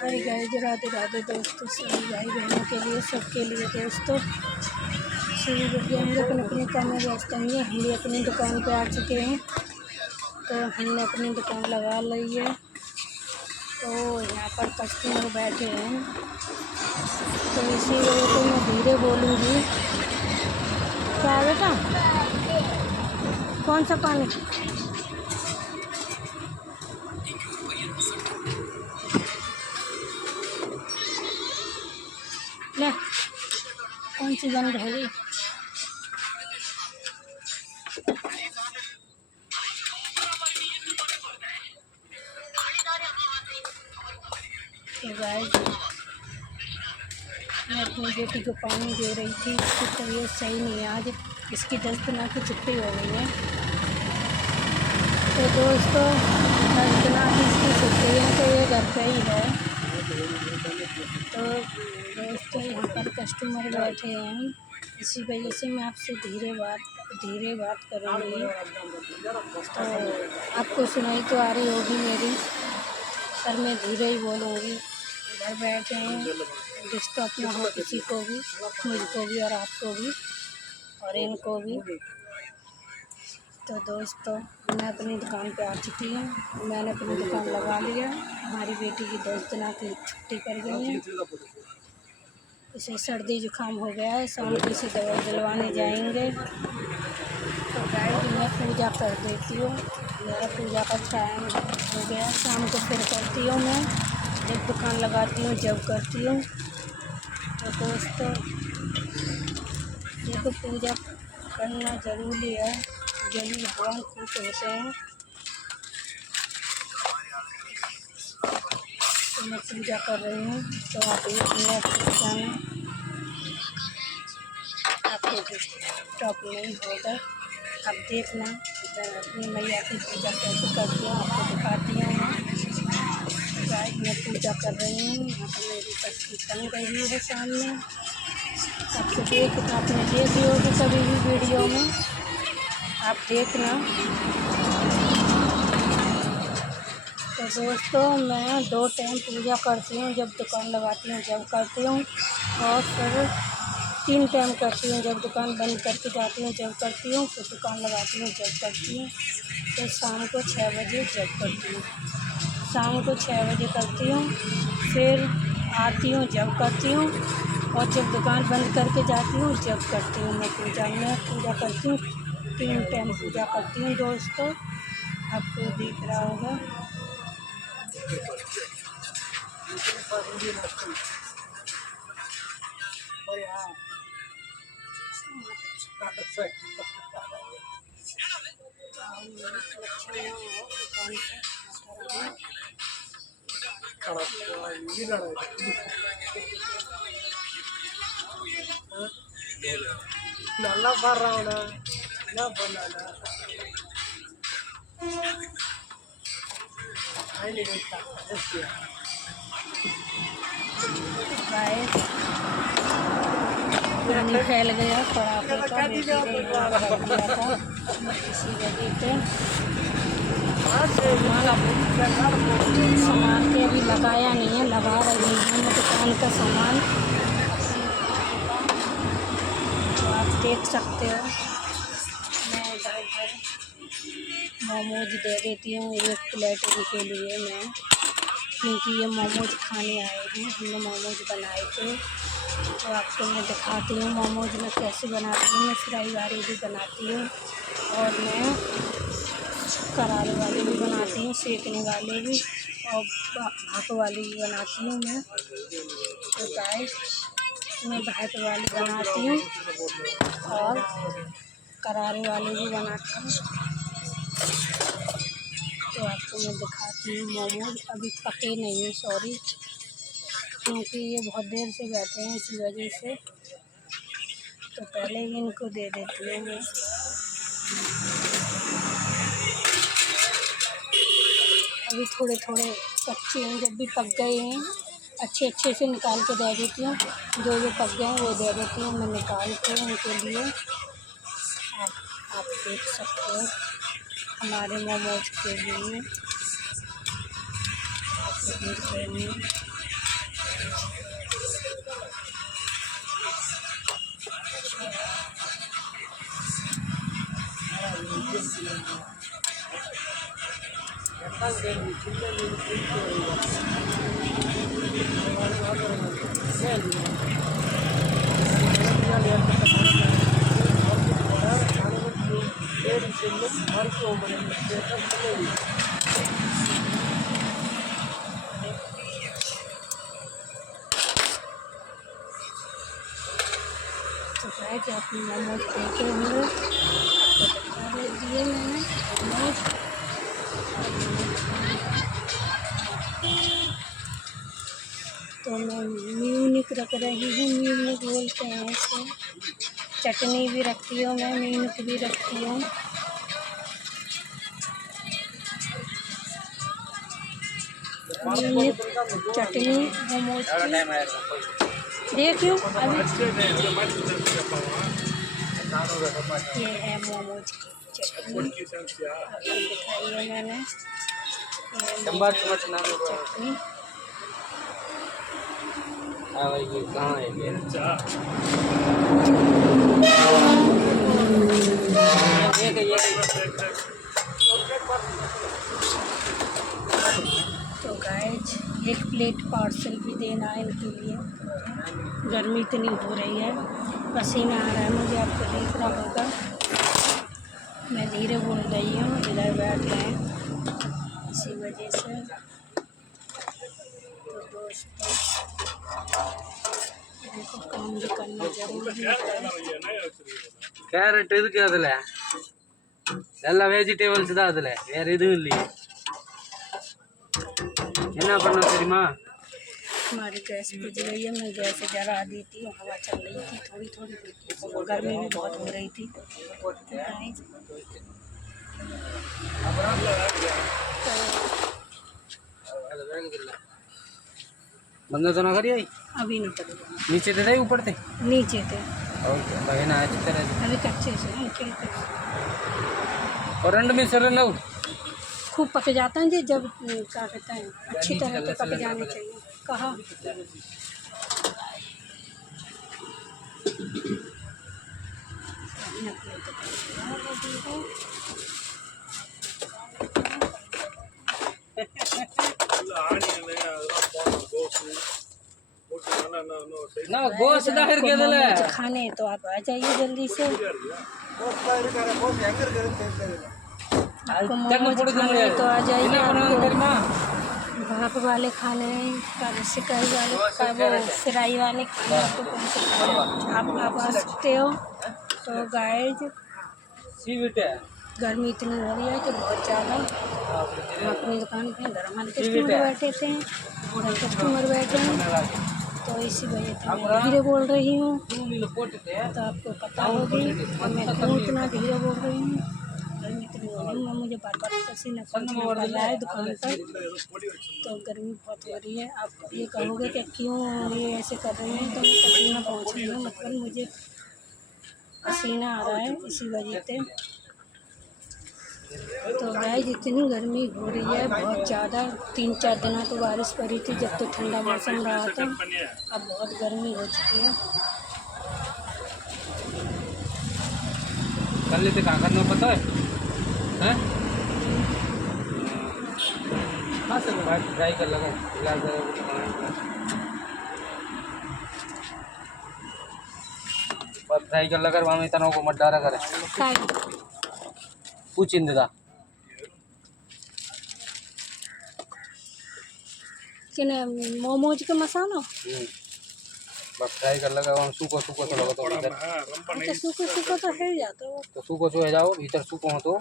Hi guys, Radhe Radhe दोस्तों। सभी भाई बहनों के लिए, सबके लिए दोस्तों, सभी बढ़िया हम लोग अपनी काम में व्यस्त हैं। हम भी अपनी दुकान पे आ चुके हैं, तो हमने अपनी दुकान लगा ली है। तो यहाँ पर कस्टमर बैठे हैं, तो इसी वजह से मैं धीरे बोलूँगी। क्या है बेटा, कौन सा पानी? ले, कौन सी बंद हो गई? तो गाइस, मैं अपनी बेटी को पानी दे रही थी। इसकी तबीयत सही नहीं है, आज इसकी 10 दिनों की छुट्टी हो गई है। तो दोस्तों, 10 दिनों की इसकी छुट्टी है, तो ये घर पे ही है। तो दोस्तों, यहाँ पर कस्टमर बैठे हैं, इसी वजह से मैं आपसे धीरे बात करूँगी। तो आपको सुनाई तो आ रही होगी मेरी, पर मैं धीरे ही बोलूँगी। घर बैठे हैं, डिस्टर्ब ना हो किसी को भी, मुझको भी और आपको भी और इनको भी। तो दोस्तों, मैं अपनी दुकान पे आ चुकी हूँ। मैंने अपनी दुकान लगा लिया। हमारी बेटी की 10 दिनों की छुट्टी कर गई है। इसे सर्दी जुकाम हो गया है, शाम को इसे दवाई दिलवाने जाएंगे। तो गाइस, मैं पूजा कर देती हूँ। मेरा पूजा का टाइम हो गया, शाम को फिर करती हूँ। मैं जब दुकान लगाती हूँ जब करती हूँ। तो दोस्तों, देखो, पूजा करना ज़रूरी है, जल्दी भगवान खुश होते हैं। तो मैं पूजा कर रही हूँ, तो आप एक पूजा में आपको डिस्टर्ब नहीं होगा। आप देखना, मैं अपनी मैया की पूजा कैसे करती हूँ आपको दिखाती हूँ। गाइस, मैं पूजा कर रही हूँ। यहाँ पर मेरी तस्वीर बन रही है सामने। आपने देखी होगी कभी भी वीडियो में, आप देखना। तो दोस्तों, मैं 2 टाइम पूजा करती हूँ, जब दुकान लगाती हूँ जब करती हूँ, और फिर 3 टाइम करती हूँ, जब दुकान बंद करके जाती हूँ जब करती हूँ, फिर दुकान लगाती हूँ जब करती हूँ। फिर शाम को 6 बजे जब करती हूँ, शाम को 6 बजे करती हूँ, फिर आती हूँ जब करती हूँ, और जब दुकान बंद करके जाती हूँ जब करती हूँ। मैं पूजा करती हूँ, 3 टाइम पूजा करती हूँ दोस्तों। आपको दिख रहा होगा। நல்லா பாடுறாங்கண்ணா, என்ன பண்ணாண்ணா पानी फैल गया कड़ाके का, बेटी ने यहाँ भर दिया था। इसी वजह से सामान के अभी लगाया नहीं है, लगा रही हूँ मैं दुकान का सामान। तो आप देख सकते हो, मैं इधर मोमोज दे देती हूँ 1 प्लेट इनके लिए मैं, क्योंकि ये मोमोज खाने आए हैं। हमने मोमोज बनाए थे, तो आपको मैं दिखाती हूँ मोमोज मैं कैसे बनाती हूँ। मैं फ्राई वाले भी बनाती हूँ, और मैं करारे वाले भी बनाती हूँ, सेकने वाले भी, और भाप वाली भी बनाती हूँ मैं। तो गाइस, मैं भाप वाली बनाती हूँ और करारे वाले भी बनाती हूँ। तो आपको मैं दिखाती हूँ। मोमोज अभी पके नहीं हैं, सॉरी, क्योंकि ये बहुत देर से बैठे हैं, इसी वजह से। तो पहले ही इनको दे देती हूँ मैं। अभी थोड़े थोड़े कच्चे हैं, जब भी पक गए हैं अच्छे से निकाल के दे देती हूँ। जो पक गए हैं वो दे देती हूँ मैं निकाल के उनके लिए। आप देख सकते हो हमारे मोमोज के लिए, आप देख रहे हैं। तो गाइस आपने मोमोज देखे होंगे, आपको दिखा दिए मैंने मोमोज। तो मैं म्यूनिक रख रही हूँ, म्यूनिक बोलते हैं इसे। चटनी भी रखती हूँ मैं, म्यूनिक भी रखती हूँ। म्यूनिक चटनी मोमोज की देखियो अभी। ये है मोमोज की चटनी, आपको दिखाई है मैंने चटनी। तो गाइस एक प्लेट पार्सल भी देना है इनके लिए। गर्मी इतनी हो रही है, पसीना आ रहा है मुझे, आपको देख रहा होगा। मैं धीरे बोल रही हूँ, इधर बैठ रहे हैं इसी वजह से। तो दोस्तों देखो काम भी करना जरूरी है। ಕ್ಯಾರೆಟ್ ಇದಕ್ಕೆ ಅದಲ್ಲ ಎಲ್ಲ ವೆಜಿಟೇಬಲ್ಸ್ தான் அதுல வேற எதுவும் இல்லையே என்ன பண்ணோம் தெரியுமா हमारी गैस बुझ गई है, मैं गैस जला दी थी, हवा चल रही थी थोड़ी थोड़ी, गर्मी भी बहुत हो रही थी। बंद तो ना करिए अभी नहीं करेगा, नीचे दे दे ऊपर थे नीचे थे बहना अच्छी तरह अभी कच्चे से खेलते। और अंड में सर लो खूब पक जाता है जी, जब क्या कहते हैं अच्छी तरह से पक जाने चाहिए। कहाँ ना गोश्त दाखिल के दले खाने तो आप आ जाइए जल्दी से। आपको मोमोज खाने तो आ जाइए। भाप वाले खाने का, सिकाई वाले का, वो फ्राई वाले खाने आपको कौन से खाने आप आ सकते हो। तो गाइस गर्मी इतनी हो रही है कि बहुत ज़्यादा। हम अपनी दुकान पे घर हमारे कस्टमर बैठे थे, उधर कस्टमर बैठे हैं, तो इसी वजह से मैं धीरे बोल रही हूँ। तो आपको पता होगी मैं क्यों इतना धीरे बोल रही हूँ। गर्मी इतनी हो रही है, मुझे बार बार पसीना पड़ रहा है दुकान पर, तो गर्मी बहुत हो रही है। आप ये कहोगे कि क्यों ये ऐसे कर रही हैं, तो मैं पसीना पहुँच रही हूँ, मतलब मुझे पसीना आ रहा है इसी वजह से। तो गाइस इतनी गर्मी हो रही है बहुत ज़्यादा। 3-4 दिनों तो बारिश पड़ी थी जब तो ठंडा मौसम रहा था, अब बहुत गर्मी हो चुकी है। कर लेते कहाँ करना पता है हैं हाँ सर बात ट्राई कर लगा इलाज बस ट्राई कर लगा वहाँ में इतना को मत डारा करे पूछ इंदिरा कि मोमोज का मसाला बस ट्राई कर लगा वहाँ सूखो सूखो तो लगा तो इधर अच्छा सूखा सूखा तो है जाता है तो सूखो सो है जाओ भीतर सूखो हो तो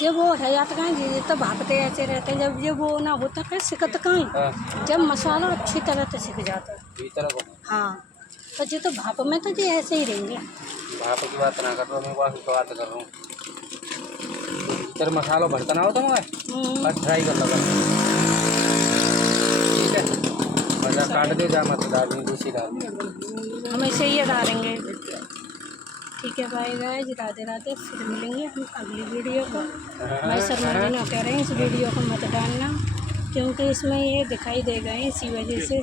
जब वो है जाता कहीं ये तो भापते ऐसे रहते हैं, जब ये वो ना होता है सिकत कहीं जब मसाला अच्छी तरह से सिक जाता है भीतर को हाँ। तो जो तो भाप में तो ये ऐसे ही रहेंगे। भाप की बात ना कर रहा मैं बात कर रहा हूँ भीतर मसाला भरता ना हो तो मैं बस ट्राई कर लगा ठीक है मजा काट दे जा मत डाल दूसरी डाल हम ऐसे ही डालेंगे। ठीक है भाई गाइस, राधे राधे, फिर मिलेंगे हम अगली वीडियो को। भाई शर्मा कह रहे हैं इस वीडियो को मत डालना क्योंकि इसमें ये दिखाई देगा इसी वजह से।